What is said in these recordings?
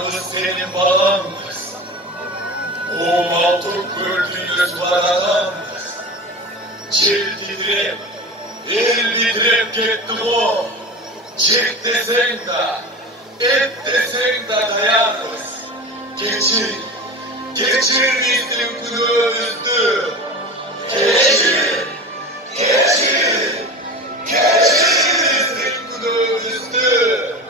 Yalnız senin balanmız. O maltuk gördüğünüz balanamız. Çel titrep, el titrep gitti o. Çek desen de, et desen de dayanız. Geçir bizim günümüzdü. Geçir bizim günümüzdü.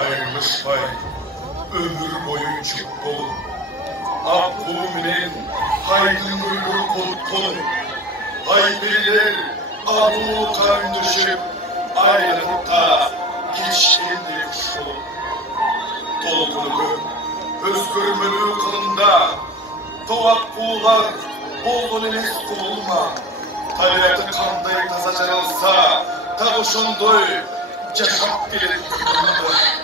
Ayrılışmay, ömür boyu çık bolup, Akkulu'nun haydın gülür kolup, Haybeliler abu kan düşüp, ayrılıkta geçkendir şolup. Dolgunluğu, özgürlüğü kılında, tuvakkular, bolgun enes kululma. Tabiatı kanday tazacarılsa, tavuşundoy, yaşap gelir kılında.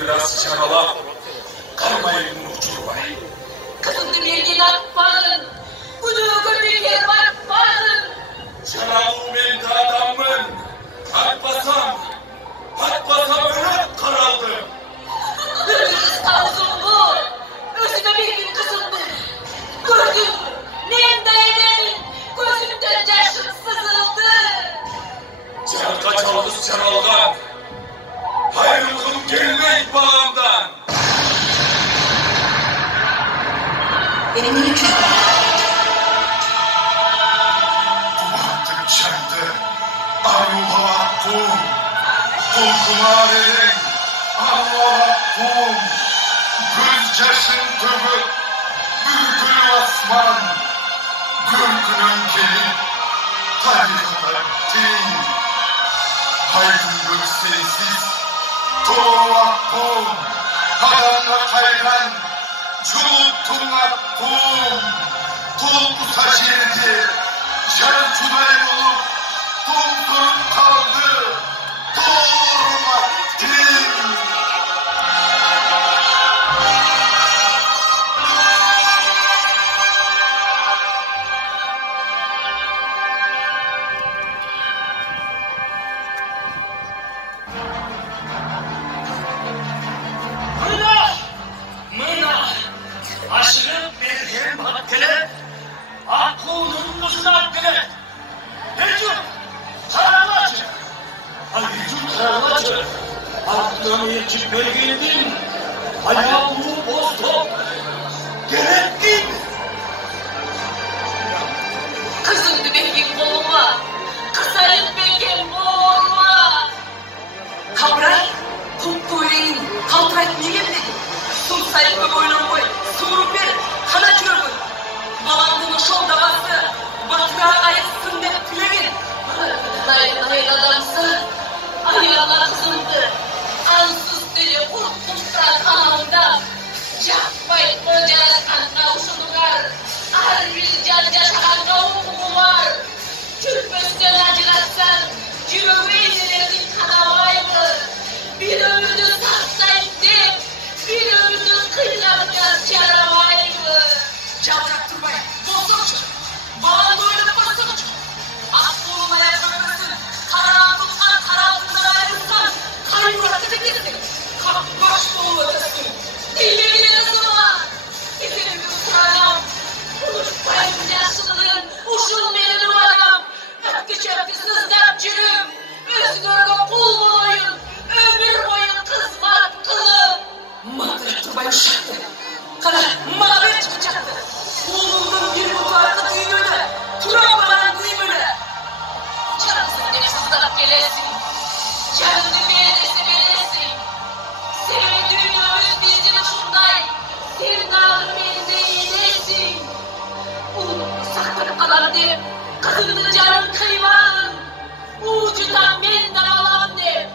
Biraz çarala, kalmayın uçurmayın. Kızımdı bilgin atmayın, kuluğu bir bakmayın. Çaralı belde adamın, patlasam ölüp karaldım. Öldürüz kavzum bu, özüne bir gün kızımdı. Gördün mü, neyim dayanayım, gözümden yaşım sızıldı. Çarka çaldıs çaraldan, hayrıldım gelmeyin bağımdan. Benim ne için? Kumantık çemde, armula kum, kulkumarerin, armula kum, göz yaşın tövbe, bürgül asman, gürgünün gelip, tarihata değil. Haydın gökseysiz, doğak kum, hadanla kaygan, çuluttunla kum, tulku saçirdi, şarçunay olup, dondurup kaldı, doğurmak değil. Aşırı bir hakkını, Akkulu'nun hakkını, Hücum, Karamacı, Hücum Karamacı, aklını yetip bölgeydin, ayağımı bozdum, gerektin. Kızımdı benim koluma, kısayım benim boğulma. Kabral, Kumkuyu'nun kaltayıp ne gelmedi? Sumsayıp boylan boy, soğurup bir kanat yorgun. Balandığını şol davası, batırağı ayıksın dep tülegin. Hayır adamsa, ay Allah kızımdı. Ansız dili kurt kuşlar kanalında, bilesin. Canını beğenirse bilesin. Sevdiğimiz bizim şunday. Sevdalım bende iyilesin. Oğlum saklanıp kalan de. Kızını canın kıyman. Ucudan benden alan de.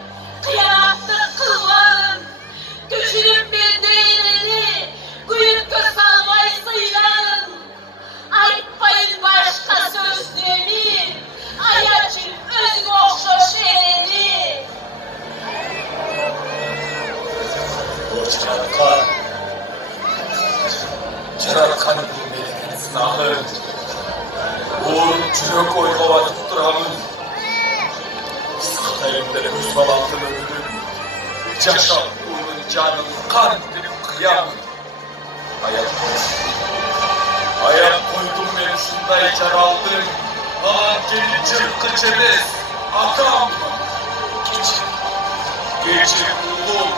Kıyanattır kılman. Göçürüm bende iyileri. Kuyukta salmayı sıylan. Aytmayın başka sözlerimi. Ayaçın özü okşoş elini. Жаратқан білмеген сынағы ол жүрек ойға батып тұрамын сақтаймын өз баламды өмірін жашап оның жанын қан деп қиямын аяп қойдым мен шындай жаралдым маған келін жыртқыш емес атам кешір ұлым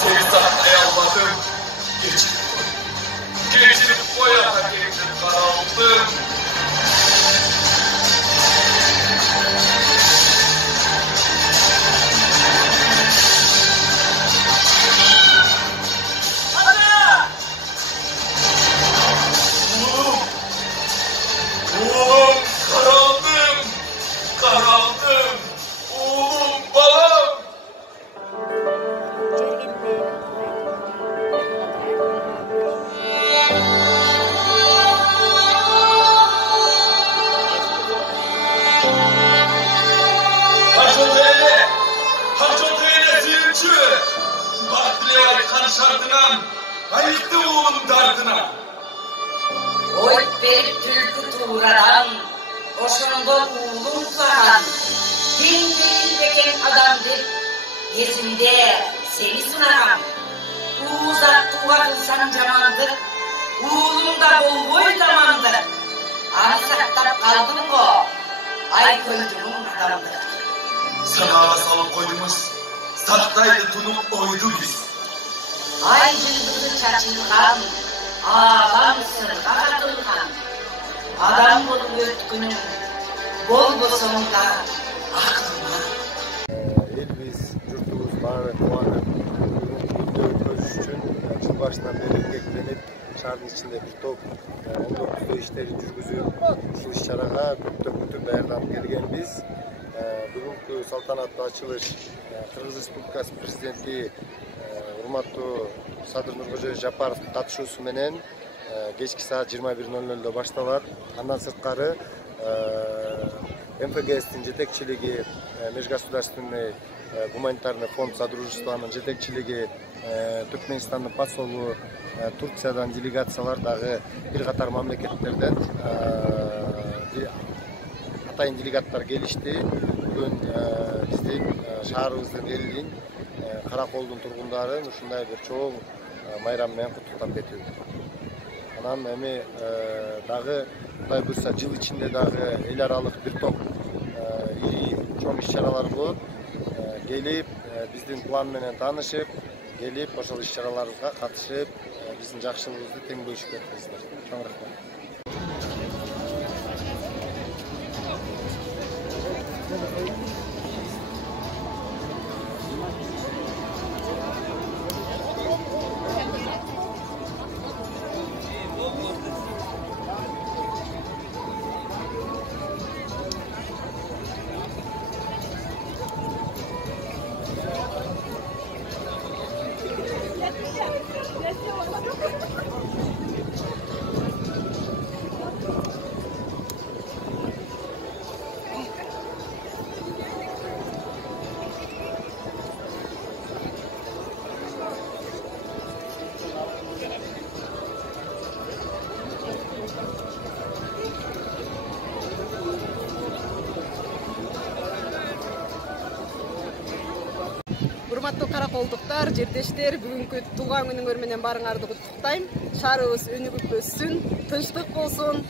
сені сақтай алмадым geçirip boyata geçip karaldım. Oğlum karaldım. Oğlum balam. Şartına, ayıktı oğlum dardına. Oy verip tülkü tuğradan, oşunda oğlum sağan, din değil beken adam dip, gezimde seni sınağam. Uğuzak tuğa kılsan camandır, oğlum da bol boy zamandır. Ansaktab kaldım ko, ay koyduğum adamdır. Sana salıp koydumuz, sattaydı tunup oydu biz. Ay yıldızı çaçılgan, ağlam sırga katılgan. Adam bolup ötkünüm, bol bosonda aklıma. Elimiz, yurtumuz bari kovanıp, günde ötközüş üçün yıl başından beri emeklenip, şehrin içinde bir top 19'da işleri жүргүзүп, ушул иш-чарага көптөн даярданып келген биз. Бүгүнкү салтанаттуу ачылыш Кыргыз Республикасы президенти урматтуу Садыр Нуркожоевич Жапаровдун катышуусу менен кечки саат 21:00 башталат. Андан сырткары МФГСтин жетекчилиги, Межгосударственный гуманитарный фонд Содружествонун жетекчилиги, Түркмөнстандын посолу, Турциядан делегациялар дагы бир катар мамлекеттерден атайын делегаттар келишти. Бүгүн биздин шаарыбыздын элин, Караколдун тургундарын ушундай бир чоң майрам менен куттуктап кетүү. Анан эми дагы Кудай буйрса жыл ичинде дагы эл аралык бир топ ири чоң иш-чаралар болот. Келип биздин план менен таанышып, келип ошол иш-чараларга катышып, биздин жакшылыгыбызды тең бөлүшүп кетесиздер. Чоң рахмат. Урматтуу караколдуктар, жердештер, бүгүнкү туулган күнүңөр менен баарыңарды куттуктайм. Шаарыбыз өнүгүп өссүн, тынчтык болсун.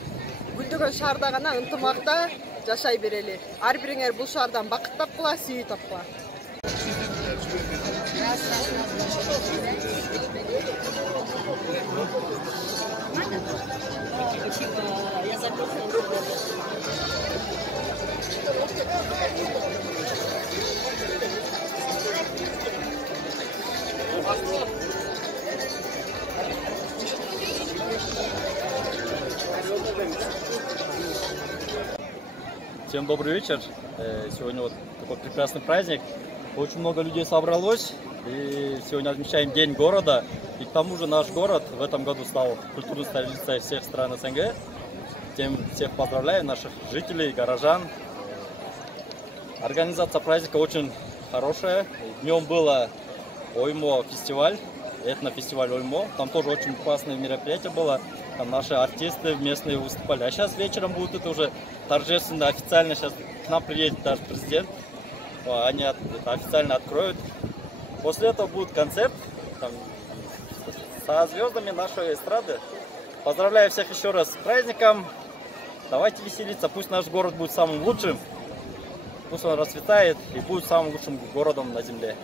Гүлдөгөн шаарда гана ынтымакта жашай берели. Ар бириңер бул шаардан бакыт тапкыла, сүйүү тапкыла. Я Всем добрый вечер. Сегодня вот такой прекрасный праздник. Очень много людей собралось. И сегодня отмечаем День города. И к тому же наш город в этом году стал культурной столицей всех стран СНГ. Тем всех поздравляю, наших жителей, горожан. Организация праздника очень хорошая. Днем было Оймо фестиваль, этнофестиваль Оймо. Там тоже очень классное мероприятие было. Там наши артисты местные выступали. А сейчас вечером будет это уже торжественно, официально. Сейчас к нам приедет даже президент. Они это официально откроют. После этого будет концерт там, со звездами нашей эстрады. Поздравляю всех еще раз с праздником. Давайте веселиться. Пусть наш город будет самым лучшим. Пусть он расцветает и будет самым лучшим городом на земле.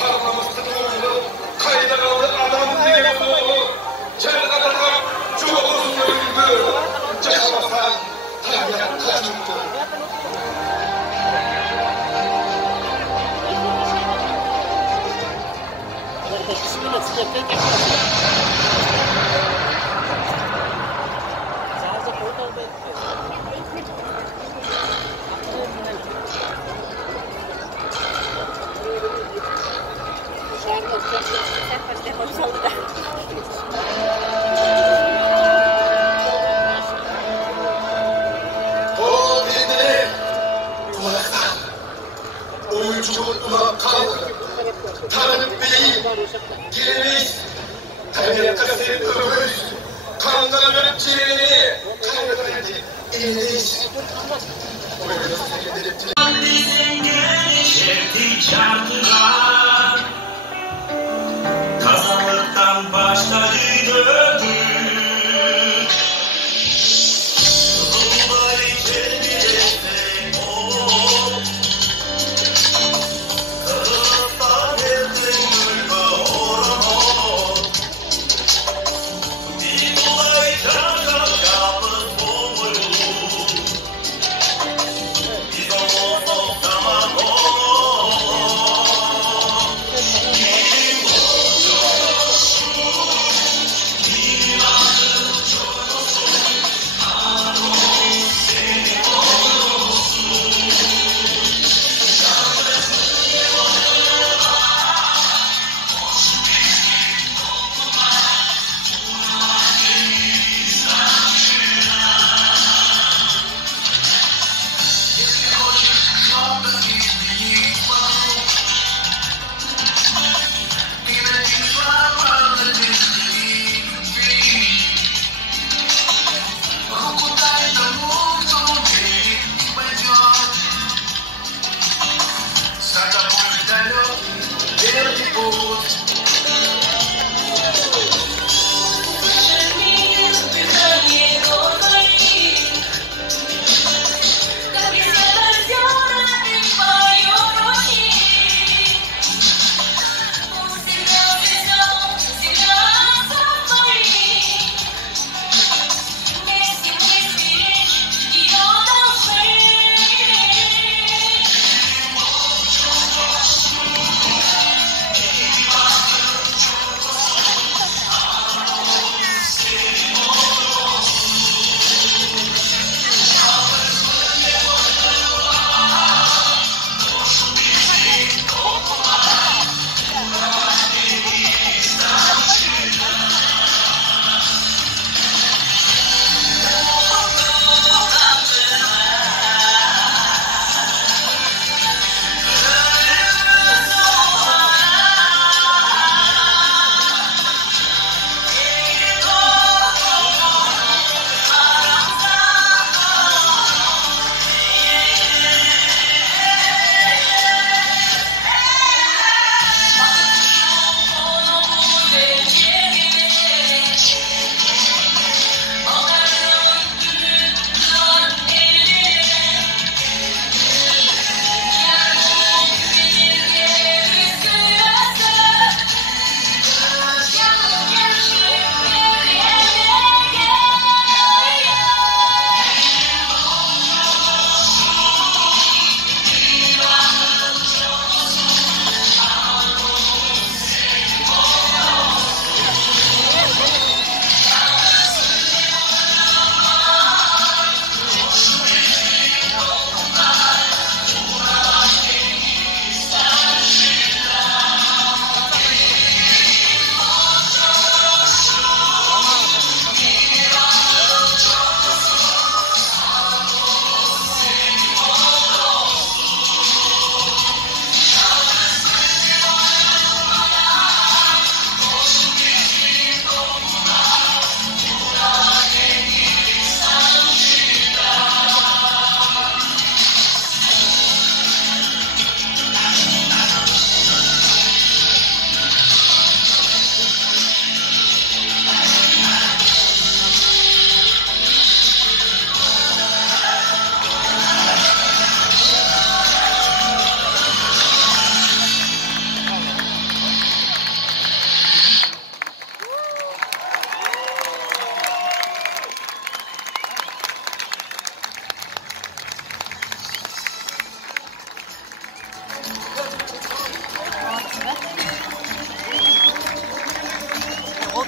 Parmağımızda doğru, kayda kaldı adam diye doğru. Çevre kadar çok uzun ömrü. Yaşamasan hayat kaçırdı. O kendini kulaktan oyunculukla kaldı. Tanrı Bey'i girmiş, tabiat kasayı ömür, kandan ölüp ciğerini kaybederdi. İyileyiz. Bizim gelişirdik şarkılar, kazalıktan başladı döndük. Ruhlar içerisinde olup, kırıktan elden mülkü oranı. Bir kolay çarşaf kapı boğulur. Biz olsun tamam ol.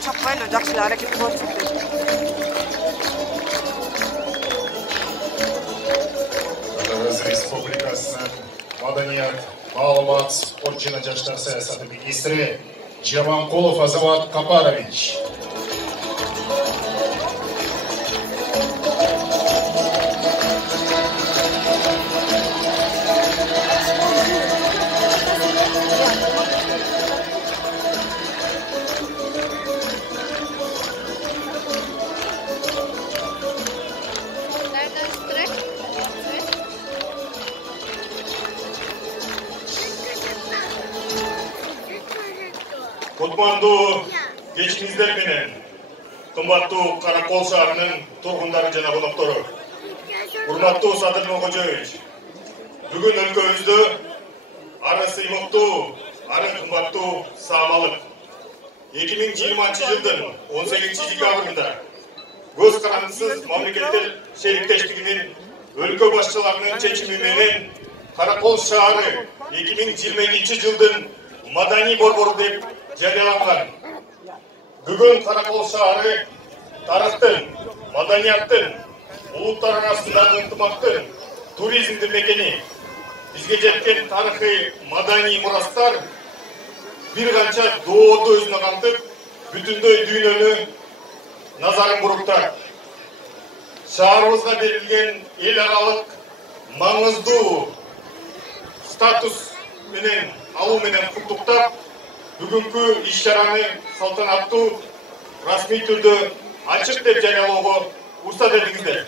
чаппайлы, жакшы эле аракет кылышып дейт. Кыргыз Республикасынын Маданият, маалымат, спорт жана жаштар саясаты министри Жаманкулов Азамат Капарович. Кутмандуу кечиңиздер менен кымбаттуу Каракол шаарынын тургундары жана коноктору. Урматтуу Садыр Нуркожоевич, бүгүн өлкөбүздө ары сыймыктуу, ары кымбаттуу саамалык 2020 жылдын 18 декабрында көз карандысыз мамлекеттер шериктештигинин өлкө башчыларынын чечими менен Каракол шаары 2022 жылдын Madani борбору деп жарыяланган. Бүгүн Каракол шаары тарыхтын, маданияттын, улуттар арасындагы ынтымактын, туризмдин мекени. Бизге жеткен тарыхый маданий мурастар бир канча доодо өзүнө камтып, бүтүндөй дүйнөнү назарын буруктар. Шаарыбызга берилген эл аралык маңыздуу статус менен алуу менен куттуктап, бүгүнкү иш-чараны салтанаттуу расмий түрдө ачык деп жарыялоого уруксат этиңиздер.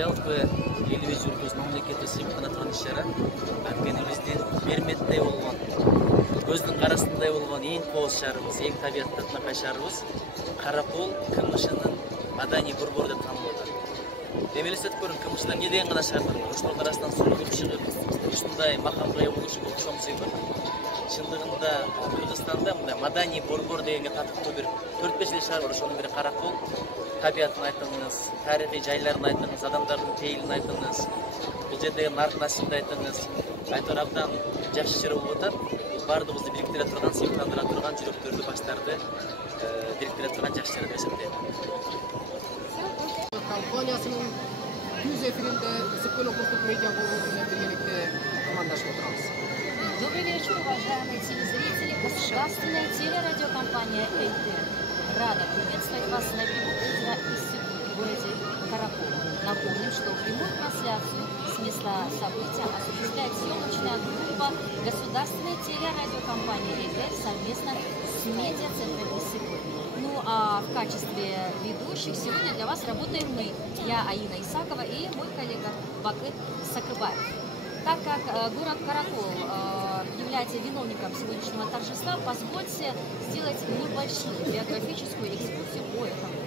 жалпы элибиз өлкөсүнүн мамлекеттик сыймыктанат иш-чара анткенибиздин берметтэй болгон көздүн карасындай болгон эң кооз шаарыбыз, эң табиятка ынакай шаарыбыз Каракол КМШнын маданий борбору деп таанылып атат. Эми элестетип көрүң, КМШда эмне деген гана шаарлар бар. Ошолордун арасынан сүрүлүп чыгып, ушундай макамга ээ болушу бул чоң. Чындыгында Кыргызстанда мындай маданий борбор дегенге татыктуу бир 4-5 эле шаар бар. Ошонун бири Каракол. Табиятын айтыңыз, тарихи жайларын айтыңыз, адамдардын пейилин айтыңыз, бул жердеги нарк насибди айтыңыз. Айтор абдан жакшы жер болуп атат. Бардыгыбызды бириктире турган, сыймыктандыра турган, жүрөктөрдү, баштарды бириктире турган жакшы жер деп эсептейм. Компаниясынын күз эфиринде Ысык-Көл округдук медиа борборунан биргеликте амандашып отурабыз. Добрый вечер, уважаемые телезрители. Государственная телерадиокомпания «Эйтер» рада приветствовать вас на берегу озера Исык в городе Каракол. Напомним, что прямую трансляцию с места события осуществляет съемочная группа государственной телерадиокомпании «Эйтер» совместно с медиацентром Исык. Ну а в качестве ведущих сегодня для вас работаем мы. Я Аина Исакова и мой коллега Бакыт Сакыбаев. Так как город Каракол является виновником сегодняшнего торжества, позвольте сделать небольшую биографическую экскурсию по этому.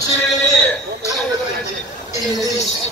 ciğerini kaybeden elindeyiz.